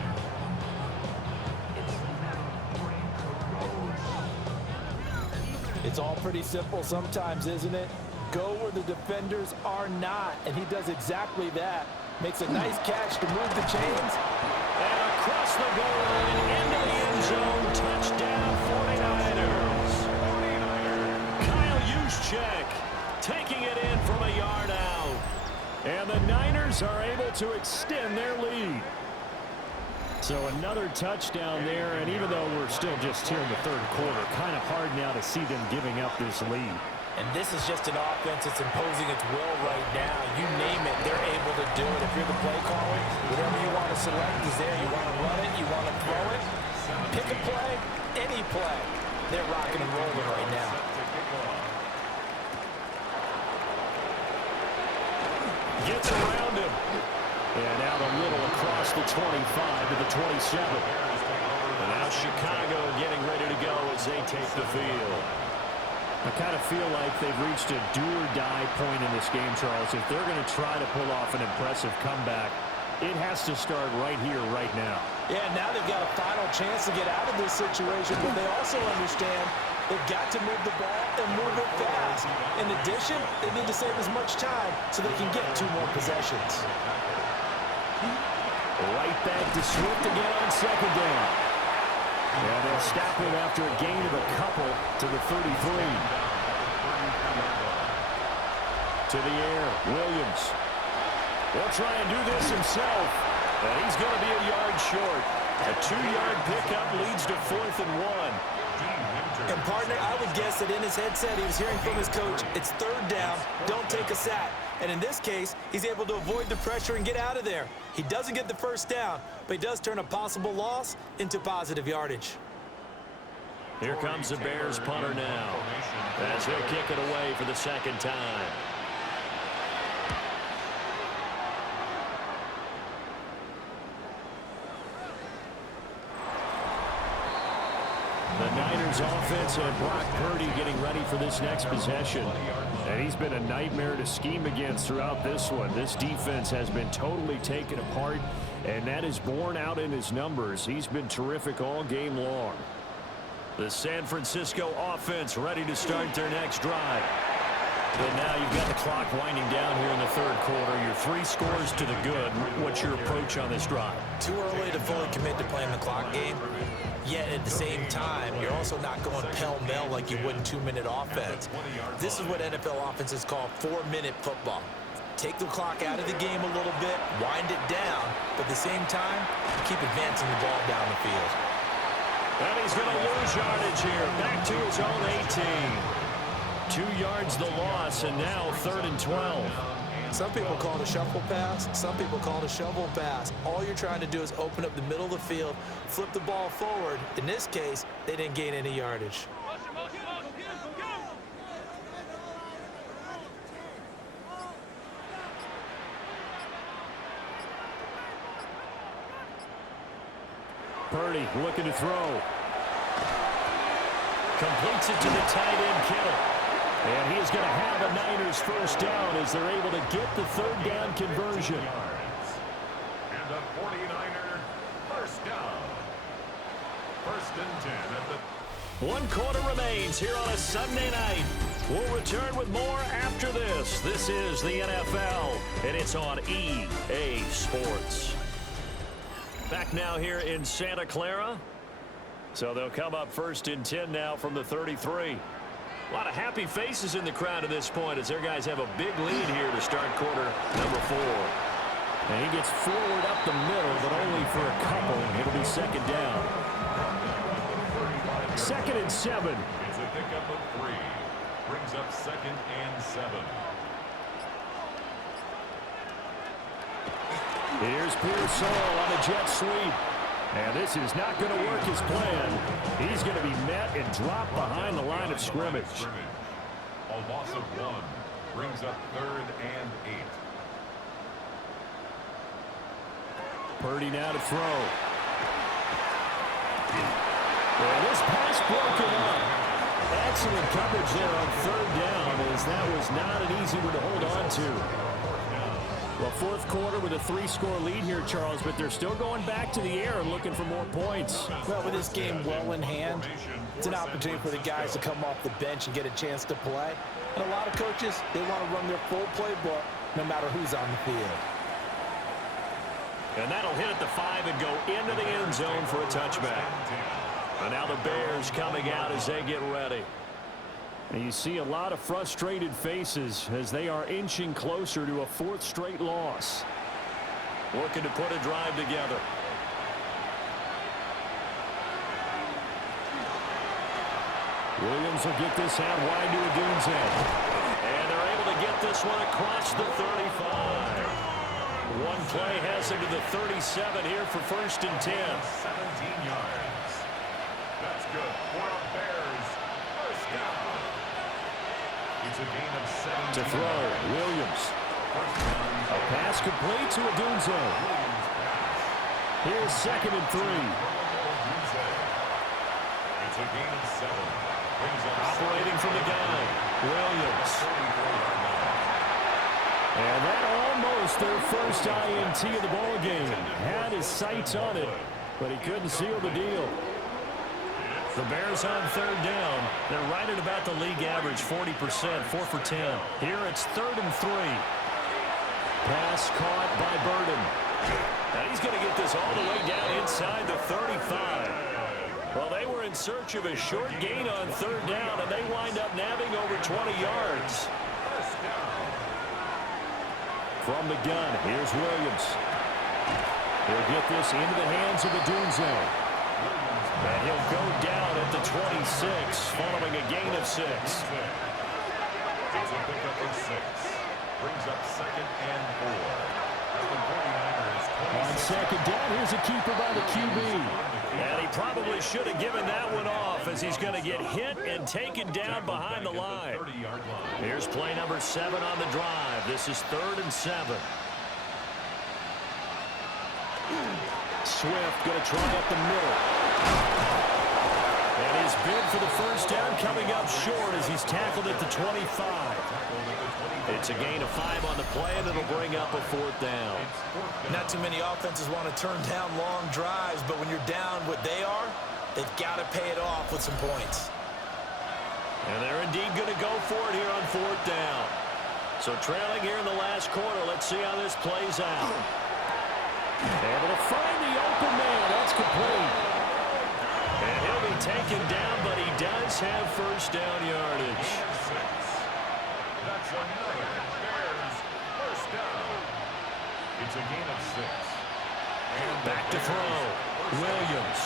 It's all pretty simple sometimes, isn't it? Go where the defenders are not, and he does exactly that. Makes a nice catch to move the chains. And across the goal line, into the end zone, touchdown 49ers. Kyle Juszczyk taking it in from a yard out. And the Niners are able to extend their lead. So another touchdown there, and even though we're still just here in the 3rd quarter, kind of hard now to see them giving up this lead. And this is just an offense that's imposing its will right now. You name it, they're able to do it. If you're the play caller, whatever you want to select is there. You want to run it, you want to throw it. Pick a play, any play. They're rocking and rolling right now. Gets around him. And out a little across the 25 to the 27. And now Chicago getting ready to go as they take the field. I kind of feel like they've reached a do-or-die point in this game, Charles. If they're going to try to pull off an impressive comeback, it has to start right here, right now. Yeah, now they've got a final chance to get out of this situation, but they also understand they've got to move the ball and move it fast. In addition, they need to save as much time so they can get 2 more possessions. Right back to Swift again on 2nd down. And they'll stop him after a gain of a couple to the 33. To the air, Williams. He'll try and do this himself. And he's going to be a yard short. A 2-yard pickup leads to 4th and 1. And partner, I would guess that in his headset he was hearing from his coach, it's 3rd down, don't take a sack. And in this case, he's able to avoid the pressure and get out of there. He doesn't get the 1st down, but he does turn a possible loss into positive yardage. Here comes the Bears punter now, as he'll kick it away for the 2nd time. The Niners offense and Brock Purdy getting ready for this next possession. And he's been a nightmare to scheme against throughout this one. This defense has been totally taken apart, and that is borne out in his numbers. He's been terrific all game long. The San Francisco offense ready to start their next drive. And now you've got the clock winding down here in the third quarter. You're 3 scores to the good. What's your approach on this drive? Too early to fully commit to playing the clock game. Yet at the same time, you're also not going pell-mell like you would in 2-minute offense. This is what NFL offenses call 4-minute football. Take the clock out of the game a little bit, wind it down, but at the same time, keep advancing the ball down the field. And he's going to lose yardage here. Back to his own 18. 2 yards the loss, and now 3rd and 12. Some people call it a shuffle pass. Some people call it a shovel pass. All you're trying to do is open up the middle of the field, flip the ball forward. In this case, they didn't gain any yardage. Purdy looking to throw. Completes it to the tight end, Kittle. And he is going to have a Niners first down as they're able to get the 3rd down conversion. And a 49er first down. 1st and 10 at the 1 quarter remains here on a Sunday night. We'll return with more after this. This is the NFL, and it's on EA Sports. Back now here in Santa Clara. So they'll come up 1st and 10 now from the 33. A lot of happy faces in the crowd at this point as their guys have a big lead here to start quarter number 4. And he gets forward up the middle, but only for a couple. It'll be 2nd down. 2nd and 7. It's a pickup of 3. Brings up 2nd and 7. Here's Pearsall on a jet sweep. And this is not going to work as planned. He's going to be met and dropped behind the line of scrimmage. A loss of 1 brings up 3rd and 8. Purdy now to throw. And this pass broken up. Excellent coverage there on 3rd down, as that was not an easy one to hold on to. Well, 4th quarter with a 3-score lead here, Charles, but they're still going back to the air and looking for more points. Well, with this game well in hand, it's an opportunity for the guys to come off the bench and get a chance to play. And a lot of coaches, they want to run their full playbook no matter who's on the field. And that'll hit at the 5 and go into the end zone for a touchback. And now the Bears coming out as they get ready. And you see a lot of frustrated faces as they are inching closer to a 4th straight loss. Looking to put a drive together. Williams will get this out wide to Odunze. And they're able to get this one across the 35. One play has him to the 37 here for 1st and 10. 17 yards. That's good for a Bears first down. It's a gain of 7. To throw, Williams. A pass complete to Odunze. Here's 2nd and 3. It's a gain of 7. Operating from the gun, Williams. And that almost their first INT of the ball game. Had his sights on it, but he couldn't seal the deal. The Bears on 3rd down. They're right at about the league average, 40%, 4 for 10. Here it's 3rd and 3. Pass caught by Burden. Now he's going to get this all the way down inside the 35. Well, they were in search of a short gain on 3rd down, and they wind up nabbing over 20 yards. From the gun, here's Williams. He'll get this into the hands of Odunze. And he'll go down at the 26, following a gain of 6. It's a pickup of 6. Brings up 2nd and 4. On 2nd down, here's a keeper by the QB. And he probably should have given that one off as he's going to get hit and taken down behind the line. Here's play number 7 on the drive. This is 3rd and 7. Swift going to try up the middle. And his bid for the first down coming up short as he's tackled at the 25. It's a gain of 5 on the play, and it'll bring up a 4th down. Not too many offenses want to turn down long drives, but when you're down what they are, they've got to pay it off with some points. And they're indeed going to go for it here on 4th down. So trailing here in the last quarter, let's see how this plays out. Able to find the open man. That's complete. And he'll be taken down, but he does have first down yardage. That's another Bears first down. It's a gain of 6. And Back to throw. Williams.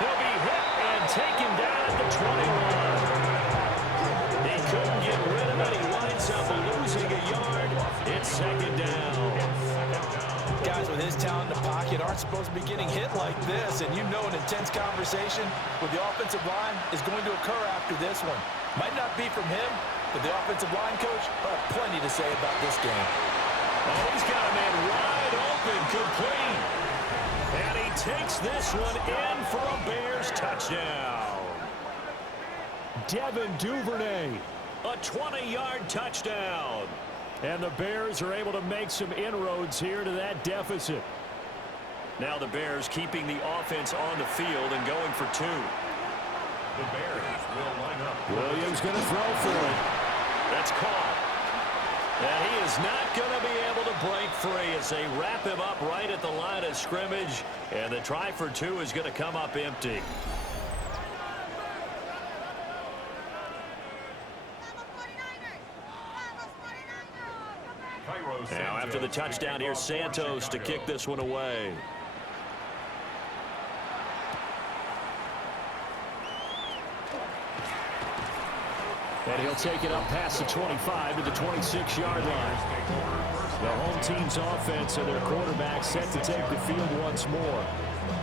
He'll be hit and taken down at the 21. He couldn't get rid of it. He winds up losing a yard. It's 2nd down. Guys with his talent in the pocket aren't supposed to be getting hit like this, and you know an intense conversation with the offensive line is going to occur after this one. Might not be from him, but the offensive line coach will have plenty to say about this game. Oh, he's got a man wide open, complete. And he takes this one in for a Bears touchdown. Devin Duvernay. A 20-yard touchdown. And the Bears are able to make some inroads here to that deficit. Now the Bears keeping the offense on the field and going for 2. the Bears will line up. Williams going to throw for it. That's caught. And he is not going to be able to break free as they wrap him up right at the line of scrimmage. And the try for 2 is going to come up empty. Now after the touchdown, here's Santos to kick this one away. And he'll take it up past the 25 to the 26-yard line. The home team's offense and their quarterback set to take the field once more.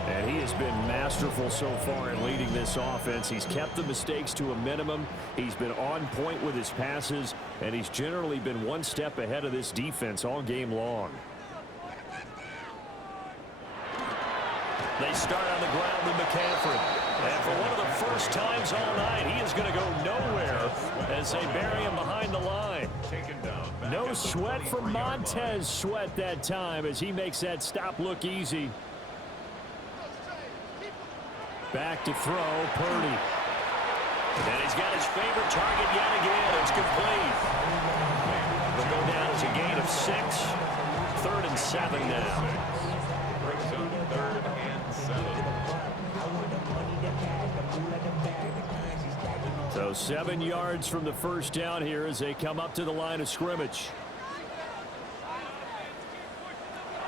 And he has been masterful so far in leading this offense. He's kept the mistakes to a minimum. He's been on point with his passes, and he's generally been one step ahead of this defense all game long. They start on the ground with McCaffrey. And for one of the first times all night, he is going to go nowhere as they bury him behind the line. No sweat from Montez Sweat that time as he makes that stop look easy. Back to throw, Purdy. And he's got his favorite target yet again. It's complete. We'll go down as a gain of 6. 3rd and 7 now. Brings up 3rd and 7. So 7 yards from the first down here as they come up to the line of scrimmage.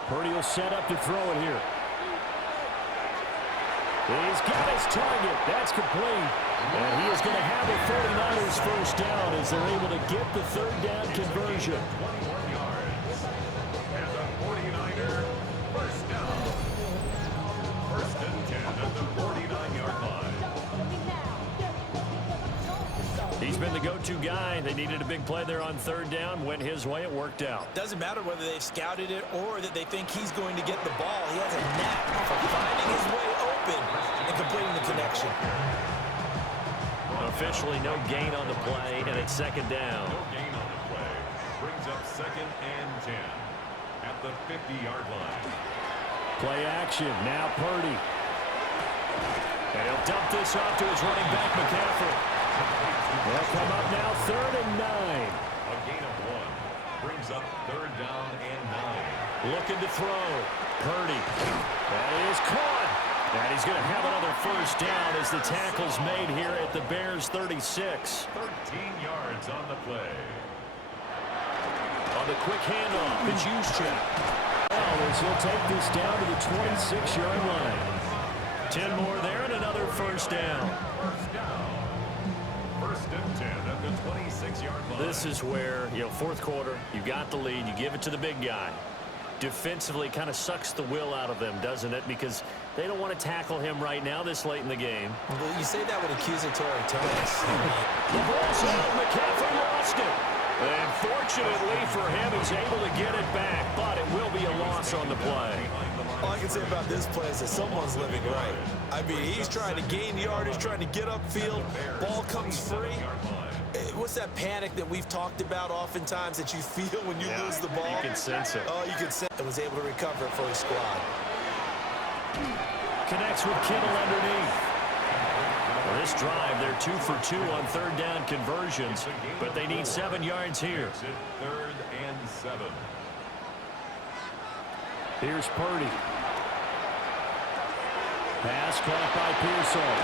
Purdy will set up to throw it here. He's got his target. That's complete. And he is going to have the 49ers first down as they're able to get the 3rd down conversion. 21 yards. And the 49er first down. 1st and 10 at the 49-yard line. He's been the go-to guy. They needed a big play there on 3rd down. Went his way. It worked out. Doesn't matter whether they've scouted it or that they think he's going to get the ball. He has a knack for finding his way open and completing the connection. Officially no gain on the play, and it's 2nd down. No gain on the play. Brings up 2nd and 10 at the 50-yard line. Play action. Now Purdy. And he'll dump this off to his running back, McCaffrey. They'll come up now 3rd and 9. A gain of 1. Brings up 3rd down and 9. Looking to throw. Purdy. That is caught. And he's going to have another first down as the tackle's made here at the Bears' 36. 13 yards on the play. On the quick handoff, it's Juszczyk. As he'll take this down to the 26-yard line. 10 more there and another first down. First down. 1st and 10 at the 26-yard line. This is where, 4th quarter, you got the lead, you give it to the big guy. Defensively kind of sucks the will out of them, doesn't it? Because they don't want to tackle him right now this late in the game. Well, you say that with accusatory tones. The ball's out. McCaffrey lost it. And fortunately for him, he's able to get it back, but it will be a loss on the play. All I can say about this play is that someone's living right. I mean, he's trying to gain yardage, trying to get upfield. Ball comes free. What's that panic that we've talked about oftentimes that you feel when you lose the ball? You can sense it. Oh, you can sense it. And was able to recover it for his squad. Connects with Kittle underneath. Well, this drive, they're 2 for 2 on third down conversions, but they need 7 yards here. Third and 7. Here's Purdy. Pass caught by Pearsall.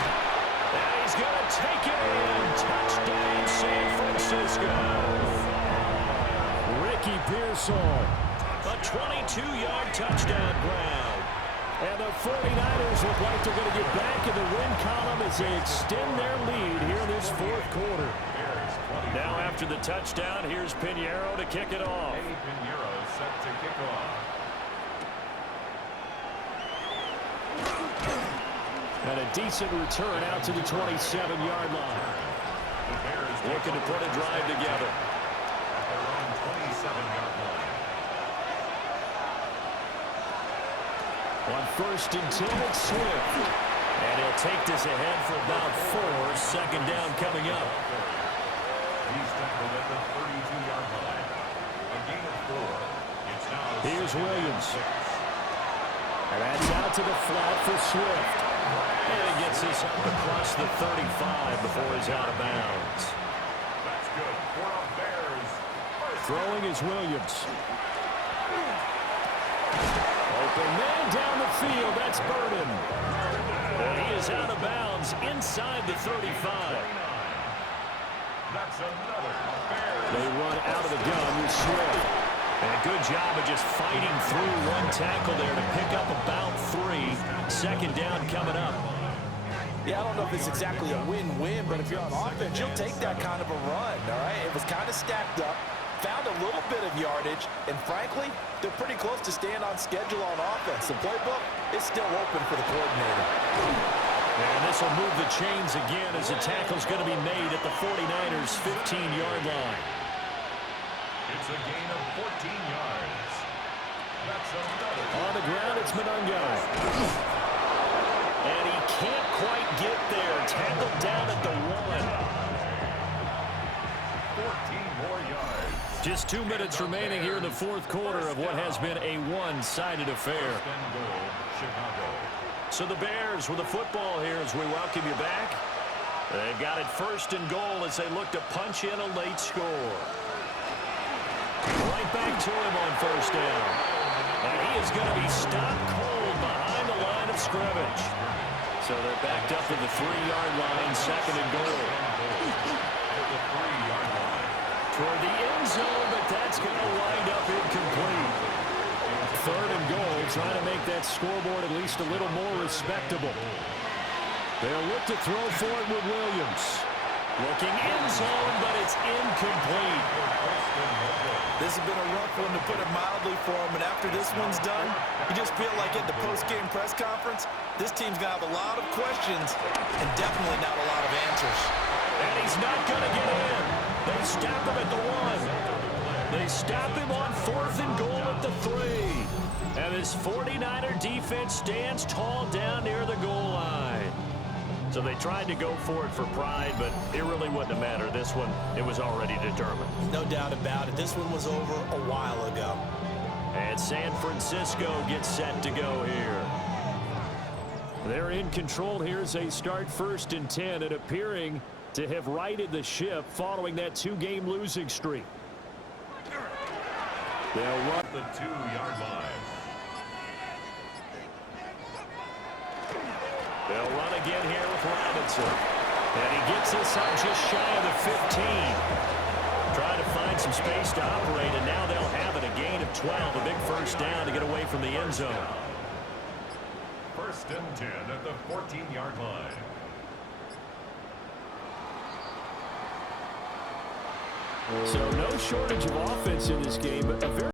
And he's going to take it in. Touchdown, San Francisco. Ricky Pearsall. A 22-yard touchdown ground. And the 49ers look like they're going to get back in the win column as they extend their lead here in this fourth quarter. Now after the touchdown, here's Pinheiro to kick it off. Pinheiro set to kick off. And a decent return out to the 27-yard line. Looking to put a drive together. At their own 27-yard line. On first and 10, it's Swift. And he'll take this ahead for about 4. Second down coming up. He's tackled at the 32-yard line. A gain of 4. It's now Here's Williams. 6. And that's out to the flat for Swift. And he gets this across the 35 before he's out of bounds. That's good for the Bears. Throwing is Williams. Open man down the field. That's Burden. And he is out of bounds inside the 35. That's another Bears. They run out of the gun with Swift. And a good job of just fighting through one tackle there to pick up about 3. Second down coming up. Yeah, I don't know if it's exactly a win-win, but if you're on offense, you'll take that kind of a run, all right? It was kind of stacked up, found a little bit of yardage, and frankly, they're pretty close to staying on schedule on offense. The playbook is still open for the coordinator. And this will move the chains again as the tackle's going to be made at the 49ers' 15-yard line. It's a gain of 14 yards. That's another. On the ground, it's Monunga. And he can't quite get there. Tackled down at the 14 more yards.1. Just 2 minutes remaining here in the fourth quarter of what has been a one-sided affair. First and goal, Chicago. So the Bears with the football here as we welcome you back. They've got it first and goal as they look to punch in a late score. Right back to him on first down. And he is going to be stopped cold behind the line of scrimmage. So they're backed up to the 3-yard line, second and goal. At the 3-yard line. Toward the end zone, but that's going to wind up incomplete. Third and goal, trying to make that scoreboard at least a little more respectable. They'll look to throw for it with Williams. Looking end zone, but it's incomplete. This has been a rough one, to put it mildly, for him. And after this one's done, you just feel like at the post-game press conference, this team's going to have a lot of questions and definitely not a lot of answers. And he's not going to get in. They stop him at the 1. They stop him on fourth and goal at the 3. And this 49er defense stands tall down near the goal line. So they tried to go for it for pride, but it really wouldn't have mattered. This one, it was already determined. No doubt about it. This one was over a while ago. And San Francisco gets set to go here. They're in control here as they start first and 10 and appearing to have righted the ship following that 2-game losing streak. They'll run The 2-yard line. They'll run again here with Robinson. And he gets this up just shy of the 15. Trying to find some space to operate, and now they'll have it. A gain of 12, a big first down to get away from the end zone. First and 10 at the 14-yard line. So no shortage of offense in this game, but a very